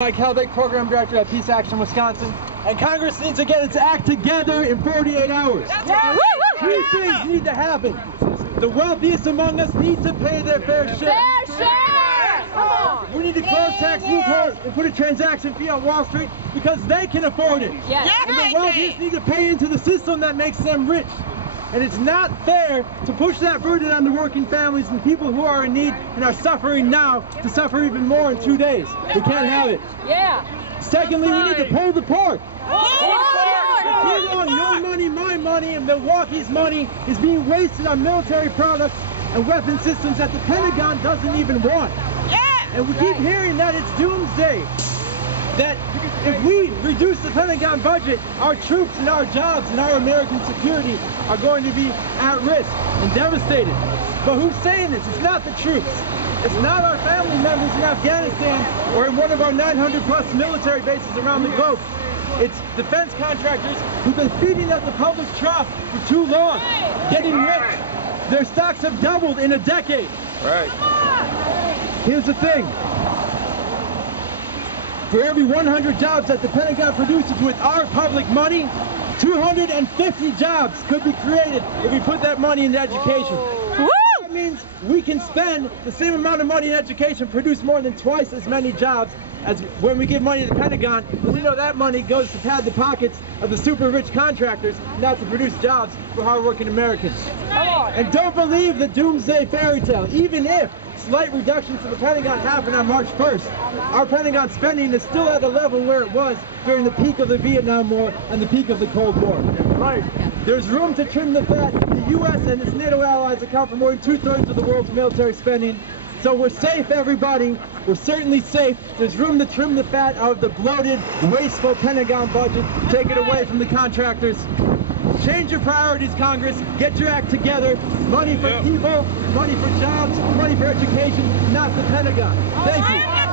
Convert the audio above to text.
Mike Helbig, Program Director at Peace Action Wisconsin, and Congress needs to get its act together in 48 hours. Two things need to happen. The wealthiest among us need to pay their fair share. We need to close tax loopholes and put a transaction fee on Wall Street because they can afford it. And the wealthiest need to pay into the system that makes them rich. And it's not fair to push that burden on the working families and people who are in need and are suffering now to suffer even more in 2 days. We can't have it. Secondly, we need to pull the pork. Keep on your money, my money, and Milwaukee's money is being wasted on military products and weapon systems that the Pentagon doesn't even want. And we keep hearing that it's doomsday. That if we reduce the Pentagon budget, our troops and our jobs and our American security are going to be at risk and devastated. But who's saying this? It's not the troops. It's not our family members in Afghanistan or in one of our 900 plus military bases around the globe. It's defense contractors who've been feeding at the public trough for too long, getting rich. Their stocks have doubled in a decade. Here's the thing. For every 100 jobs that the Pentagon produces with our public money, 250 jobs could be created if we put that money into education. That means we can spend the same amount of money in education, produce more than twice as many jobs as when we give money to the Pentagon, and we know that money goes to pad the pockets of the super rich contractors, not to produce jobs for hardworking Americans. And don't believe the doomsday fairy tale. Even if slight reductions to the Pentagon happen on March 1st, our Pentagon spending is still at the level where it was during the peak of the Vietnam War and the peak of the Cold War. There's room to trim the fat. The U.S. and its NATO allies account for more than 2/3 of the world's military spending. So we're safe, everybody. We're certainly safe. There's room to trim the fat out of the bloated, wasteful Pentagon budget. Take it away from the contractors. Change your priorities, Congress. Get your act together. Money for people, money for jobs, money for education, not the Pentagon. Thank you.